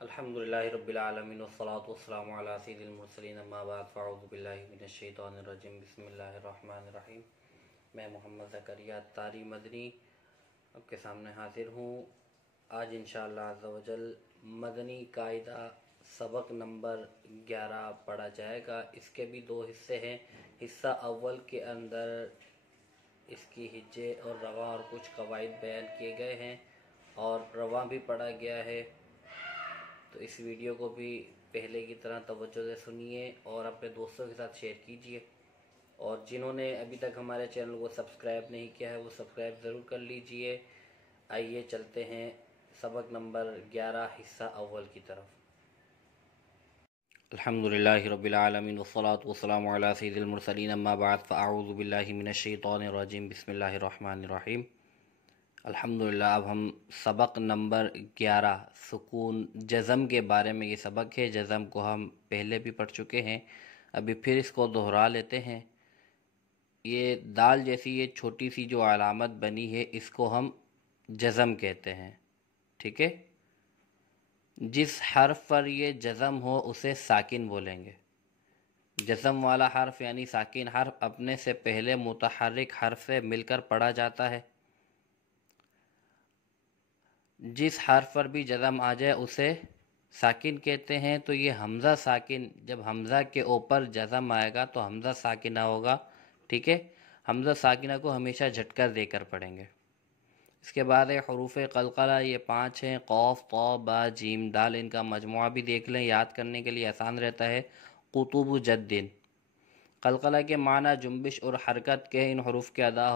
الحمدللہ رب العالمین والصلاة والسلام علی سید المرسلین اما بعد فاعوذ باللہ من الشیطان الرجیم بسم اللہ الرحمن الرحیم۔ میں محمد زکریا اتاری مدنی آپ کے سامنے حاضر ہوں۔ آج انشاءاللہ عز و جل مدنی قاعدہ سبق نمبر 11 پڑھا جائے گا۔ اس کے بھی دو حصے ہیں۔ حصہ اول کے اندر اس کی ہجے اور رواں اور کچھ قواعد بیان کیے گئے ہیں اور رواں بھی پڑھا گیا ہے، تو اس ویڈیو کو بھی پہلے کی طرح توجہ سے سنیے اور اپنے دوستوں کے ساتھ شیئر کیجیے، اور جنہوں نے ابھی تک ہمارے چینل کو سبسکرائب نہیں کیا ہے وہ سبسکرائب ضرور کر لیجیے۔ آئیے چلتے ہیں سبق نمبر 11 حصہ اول کی طرف۔ الحمدللہ رب العالمین والصلاة والسلام علی سید المرسلین اما بعد فاعوذ باللہ من الشیطان الرجیم بسم اللہ الرحمن الرحیم۔ الحمدللہ اب ہم سبق نمبر 11 سکون جزم کے بارے میں، یہ سبق ہے، جزم کو ہم پہلے بھی پڑھ چکے ہیں، ابھی پھر اس کو دہرا لیتے ہیں۔ یہ دال جیسی یہ چھوٹی سی جو علامت بنی ہے اس کو ہم جزم کہتے ہیں، ٹھیک ہے؟ جس حرف پر یہ جزم ہو اسے ساکن بولیں گے۔ جزم والا حرف یعنی ساکن حرف اپنے سے پہلے متحرک حرف سے مل کر پڑھا جاتا ہے۔ جس حرف پر بھی جزم آ جائے اسے ساکن کہتے ہیں۔ تو یہ حمزہ ساکن، جب حمزہ کے اوپر جزم آئے گا تو حمزہ ساکنہ ہوگا، ٹھیک ہے؟ حمزہ ساکنہ کو ہمیشہ جھٹکا دے کر پڑھیں گے۔ اس کے بعد حروف قلقلہ، یہ 5 ہیں، قوف، طا، با، جیم، دال۔ ان کا مجموعہ بھی دیکھ لیں، یاد کرنے کے لیے آسان رہتا ہے۔ قطب جدن، قلقلہ کے معنی جنبش اور حرکت کے۔ ان حروف کے ادا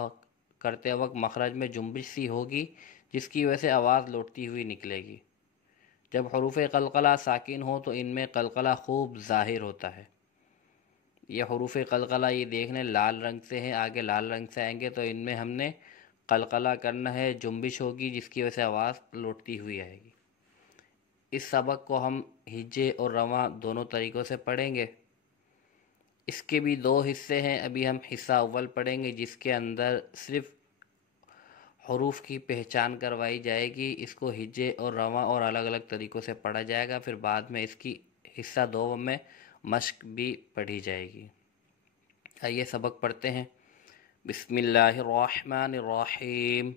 کرتے وقت مخرج میں جنبش سی ہوگی جس کی وجہ سے آواز لوٹتی ہوئی نکلے گی۔ جب حروف قلقلہ ساکن ہو تو ان میں قلقلہ خوب ظاہر ہوتا ہے۔ یہ حروف قلقلہ یہ دیکھ لیں لال رنگ سے ہیں، آگے لال رنگ سے آئیں گے تو ان میں ہم نے قلقلہ کرنا ہے، جنبش ہوگی جس کی وجہ سے آواز لوٹتی ہوئی آئے گی۔ اس سبق کو ہم ہجے اور رواں دونوں طریقوں سے پڑھیں گے۔ اس کے بھی دو حصے ہیں، ابھی ہم حصہ اول پڑھیں گے جس کے اندر صرف حروف کی پہچان کروائی جائے گی۔ اس کو ہجے اور رواں اور الگ الگ طریقوں سے پڑھا جائے گا، پھر بعد میں اس کی حصہ دو میں مشق بھی پڑھی جائے گی۔ آئیے سبق پڑھتے ہیں۔ بسم اللہ الرحمن الرحیم۔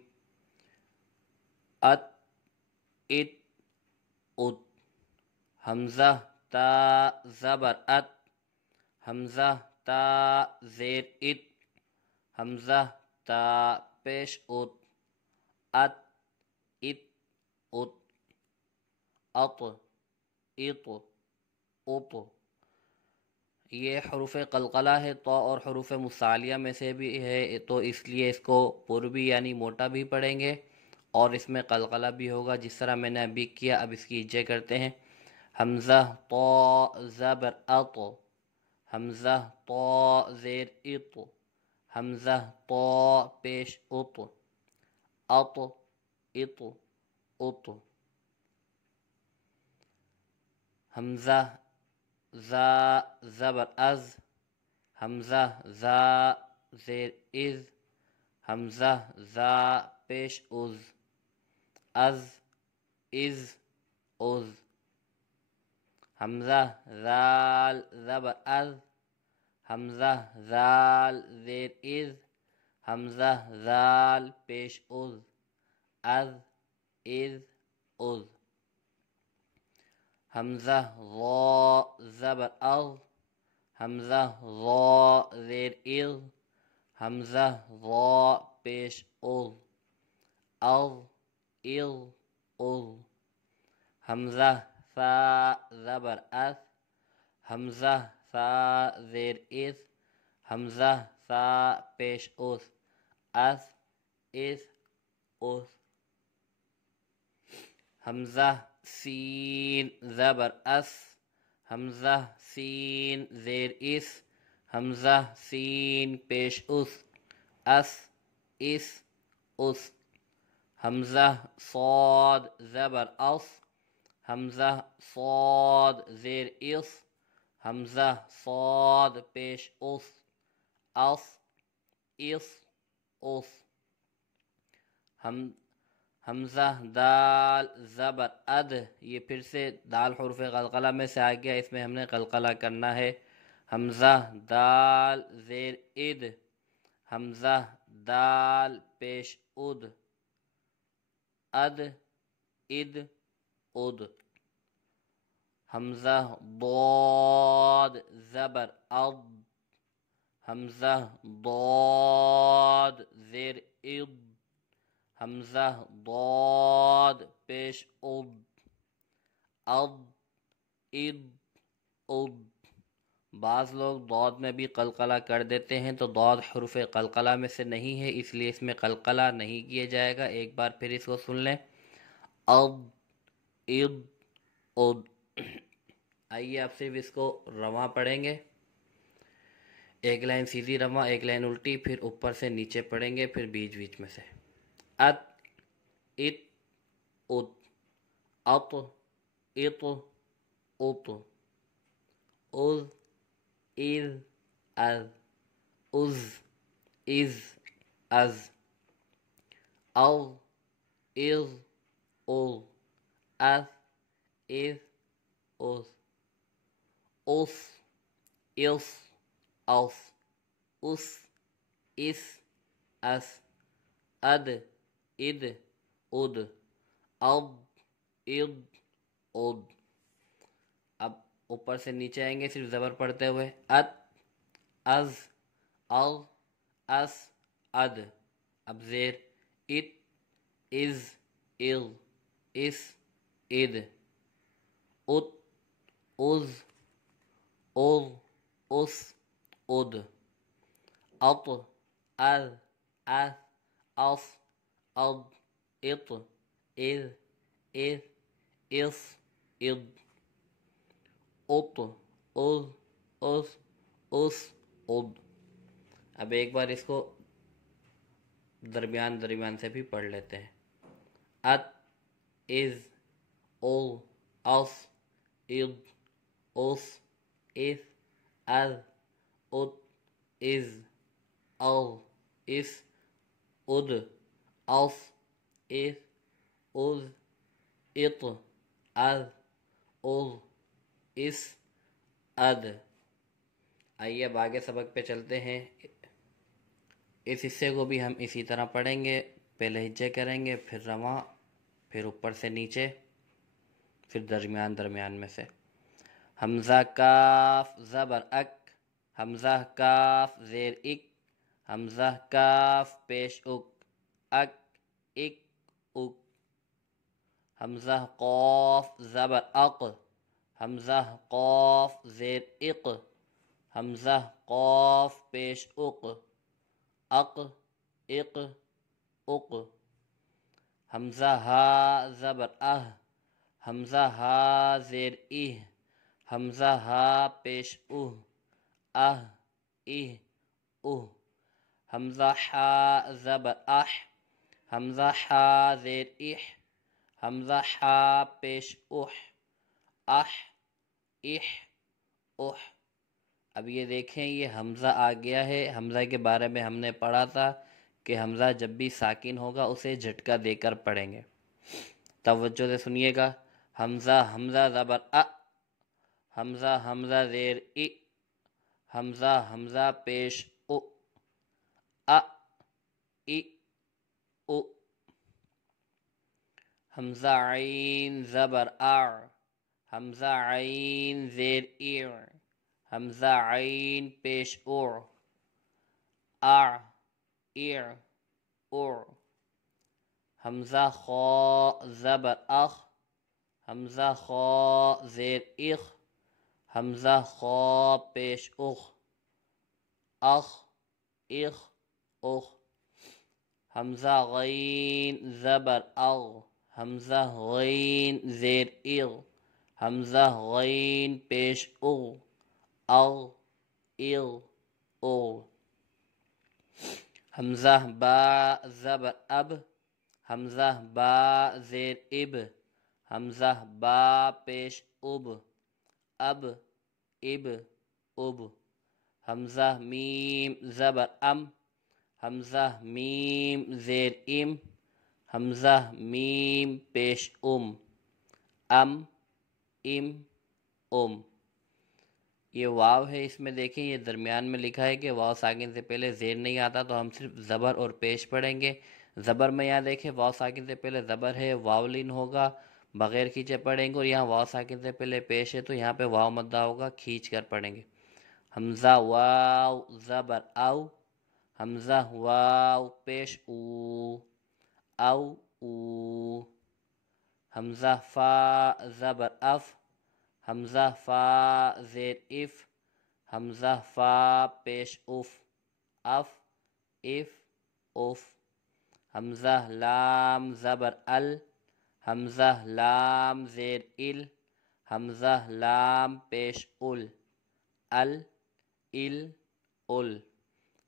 ات، ات، ات، حمزہ تا زبر ات، حمزہ تا زیر ات، حمزہ تا پیش ات، ات، ات، ات، اط، اط، اط۔ یہ حروف قلقلہ ہے، تو اور حروف مصالیہ میں سے بھی ہے، تو اس لیے اس کو پربی یعنی موٹا بھی پڑھیں گے اور اس میں قلقلہ بھی ہوگا جس طرح میں نے ابھی کیا۔ اب اس کی ہجے کرتے ہیں۔ حمزہ طا زبر اط، حمزہ طا زیر اط، حمزہ طا پیش اط، اط، اط، اط۔ حمزہ زا زبر از، حمزہ زا زیر از، حمزہ زا پیش از، از، از، از۔ حمزہ زال زبر از، حمزہ زال زیر از، حمزہ زال پیش از، از، از، از۔ حمزہ ضا زبر اغ، حمزہ ضا زیر اغ، حمزہ ضا پیش اغ، اغ، اغ، اغ۔ حمزہ ثا زبر اس، حمزہ ثا زیر اس، حمزہ ثا پیش اس، اس، اس، اس۔ حمزہ سین زبر اس، حمزہ سین زیر اس، حمزہ سین پیش اس، اس، اس، اس۔ حمزہ صاد زبر اس، حمزہ صاد زیر اس، حمزہ صاد پیش اس، اس، اس، اس۔ حمزہ دال زبر اد، یہ پھر سے دال حروف قلقلہ میں سے آ گیا، اس میں ہم نے قلقلہ کرنا ہے۔ حمزہ دال زیر اد، حمزہ دال پیش اد، اد اد اد۔ حمزہ ضاد زبر اض، حمزہ ضاد زیر اض، حمزہ ضاد پیش اض، اض اض اض۔ بعض لوگ ضاد میں بھی قلقلہ کر دیتے ہیں، تو ضاد حروف قلقلہ میں سے نہیں ہے، اس لیے اس میں قلقلہ نہیں کیا جائے گا۔ ایک بار پھر اس کو سن لیں، اض اض اض۔ آئیے آپ صرف اس کو رواں پڑھیں گے، ایک لائن سیدھی رواں، ایک لائن الٹی، پھر اوپر سے نیچے پڑھیں گے، پھر بیچ بیچ میں سے۔ ات ات ات، اط اط اط، اذ اذ از، از از از، اذ اذ اذ، اث اذ اذ، اس اس اس، اس اس اس، اد اد اد، اض اض اض۔ اب اوپر سے نیچے آئیں گے صرف زبر پڑھتے ہوئے، ات از اغ اس اد۔ اب زیر، ات از اغ اس اد، ات از اذ اس اد، اط اذ اث اص اض، اط اذ اذ اص اض، اط اذ اس اس اض۔ اب ایک بار اس کو درمیان درمیان سے بھی پڑھ لیتے ہیں، ات از اذ اص اض اس اذ اذ، ات از اغ اس اد، اص اذ اذ، اط اذ اذ اس اد۔ آئیے اب آگے سبق پہ چلتے ہیں۔ اس حصے کو بھی ہم اسی طرح پڑھیں گے، پہلے ہجے کریں گے، پھر رواں، پھر اوپر سے نیچے، پھر درمیان درمیان میں سے۔ حمزہ کاف زبر اک، حمزہ کاف زیر اک، حمزہ کاف پیش اک، اک اک اک۔ حمزہ قاف زبر اق، حمزہ قاف زیر اق، حمزہ قاف پیش اق، اق اق اق۔ حمزہ ہا زبر اہ، حمزہ ہا زیر اہ، حمزہ ہا پیش اہ، اہ اہ اہ۔ حمزہ حا زبر اح، حمزہ حا زیر اح، حمزہ حا پیش اح، اح اح اح۔ اب یہ دیکھیں، یہ حمزہ آ گیا ہے۔ حمزہ کے بارے میں ہم نے پڑھا تھا کہ حمزہ جب بھی ساکن ہوگا اسے جھٹکا دے کر پڑھیں گے۔ توجہ سے سنیے گا، حمزہ حمزہ زبر ا، حمزہ حمزہ زیر ای، حمزہ حمزہ پیش او، ا ای او۔ حمزہ عین زبر اع، حمزہ عین زیر ایع، حمزہ عین پیش اوع، اع ایع اوع۔ حمزہ خا زبر اخ، حمزہ خا زیر اخ، حمزہ خا پیش اخ، اخ اخ اخ۔ حمزہ غین زبر اغ، حمزہ غین زیر اغ، حمزہ غین پیش اغ، اغ اغ اغ۔ حمزہ با زبر اب، حمزہ با زیر اب، حمزہ با پیش اب، اب اب اب۔ حمزہ میم زبر ام، حمزہ میم زیر ام، حمزہ میم پیش ام ام ام. یہ واو ہے، اس میں دیکھیں یہ درمیان میں لکھا ہے کہ واو ساکن سے پہلے زیر نہیں آتا، تو ہم صرف زبر اور پیش پڑھیں گے. زبر میں یہاں دیکھیں واو ساکن سے پہلے زبر ہے، واو لین ہوگا، بغیر کھینچے پڑھیں گے. اور یہاں واو ساکن سے پہلے پیش ہے تو یہاں پہ واو مدہ ہوگا، کھینچ کر پڑھیں گے. حمزہ واو زبر او، حمزہ واو پیش او او. حمزہ فا زبر اف، حمزہ فا زیر اف، حمزہ فا پیش اف اف اف. حمزہ لام زبر ال، حمزہ لام زیر ال، حمزہ لام پیش ال ال.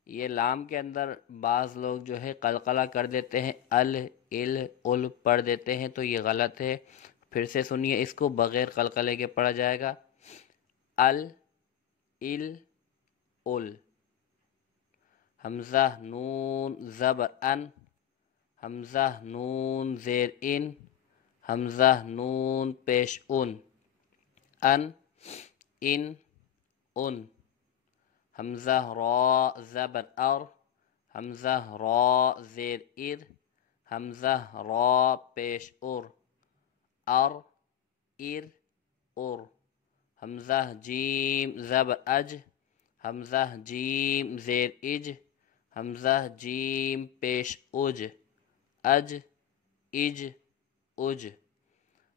یہ لام کے اندر بعض لوگ جو ہے قلقلہ کر دیتے ہیں، ال پڑھ دیتے ہیں، تو یہ غلط ہے. پھر سے سنیے، اس کو بغیر قلقلے کے پڑھا جائے گا. ال حمزہ نون زبر ان، حمزہ نون زیر ان، حمزہ نون پیش ان ان. حمزہ را زبر ار، حمزہ را زیر ار، حمزہ را پیش ار ار. حمزہ جیم زبر اج، حمزہ جیم زیر اج، حمزہ جیم پیش اج اج.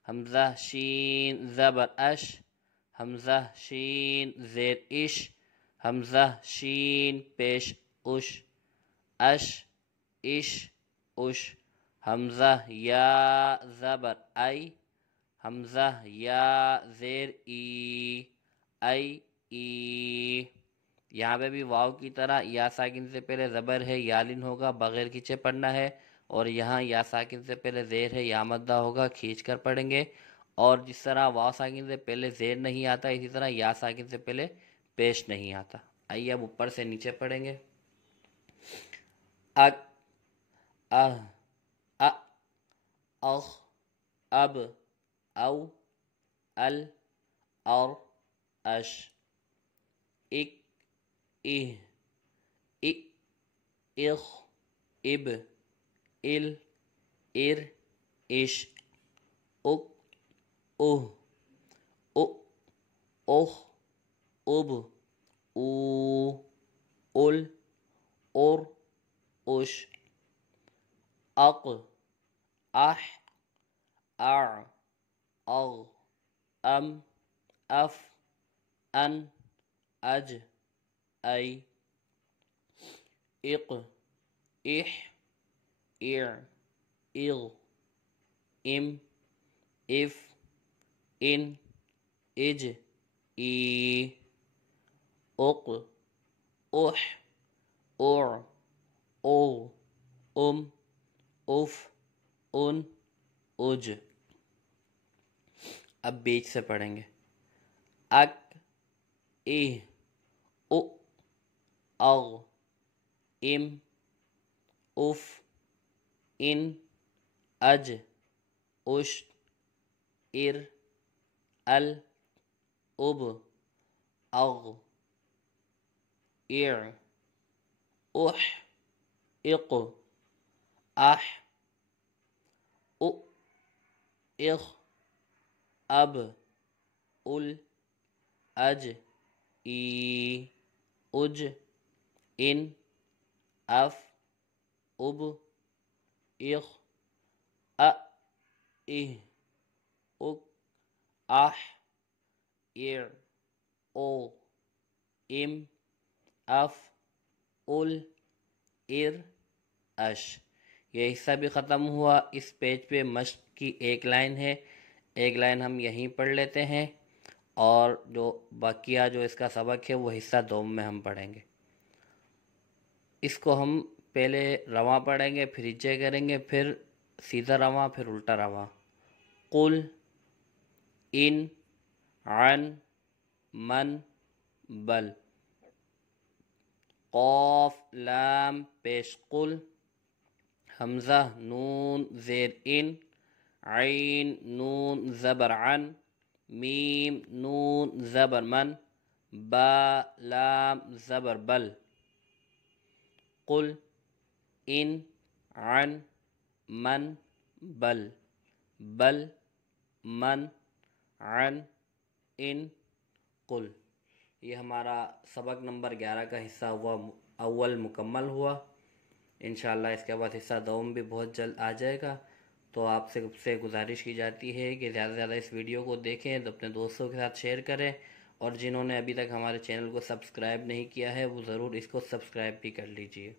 حمزہ شین زبر اش، حمزہ شین زیر اش، حمزہ شین پیش اش اش. حمزہ یا زبر ای، حمزہ یا زیر ای. یہاں پہ بھی واو کی طرح یا ساکن سے پہلے زبر ہے، یا لین ہوگا، بغیر کھینچے پڑھنا ہے. اور یہاں یا ساکن سے پہلے زیر ہے، یا مدہ ہوگا، کھینچ کر پڑھیں گے. اور جس طرح واو ساکن سے پہلے زیر نہیں آتا، اسی طرح یا ساکن سے پہلے پیش نہیں آتا. آئیے اب اوپر سے نیچے پڑھیں گے. اک اہ اخ اب او ال اور اش. اک اخ اب ال ار اش. اک اوہ اخ اب او ال اور اش. اق اح اع اغ ام اف ان اج ای. اق اح اع اغ ام اف ان اج ای. اق اح اوع اوغ ام اف ان اج. اب بیچ سے پڑھیں گے. اک اہ او اغ ام اف ان اج اش ار ال اب اغ اع اح اق اح او اخ اب ال اج ای اج ان اف اب اخ اہ اک اح اع او ام اف ال ار اش. یہ حصہ بھی ختم ہوا. اس پیج پہ مشق کی ایک لائن ہے، ایک لائن ہم یہیں پڑھ لیتے ہیں، اور جو باقیہ جو اس کا سبق ہے وہ حصہ دوم میں ہم پڑھیں گے. اس کو ہم پہلے رواں پڑھیں گے، پھر ہجے کریں گے، پھر سیدھا رواں، پھر الٹا رواں. قل ان عن من بل. قاف لام پیش قل، حمزہ نون زیر ان، عین نون زبر عن، میم نون زبر من، با لام زبر بل، قل ان عن من بل، بل من عن ان قل۔ یہ ہمارا سبق نمبر 11 کا حصہ ہوا اول مکمل ہوا۔ انشاءاللہ اس کے بعد حصہ دوم بھی بہت جلد آ جائے گا۔ تو آپ سے گزارش کی جاتی ہے کہ زیادہ سے زیادہ اس ویڈیو کو دیکھیں، تو اپنے دوستوں کے ساتھ شیئر کریں، اور جنہوں نے ابھی تک ہمارے چینل کو سبسکرائب نہیں کیا ہے وہ ضرور اس کو سبسکرائب بھی کر لیجئے۔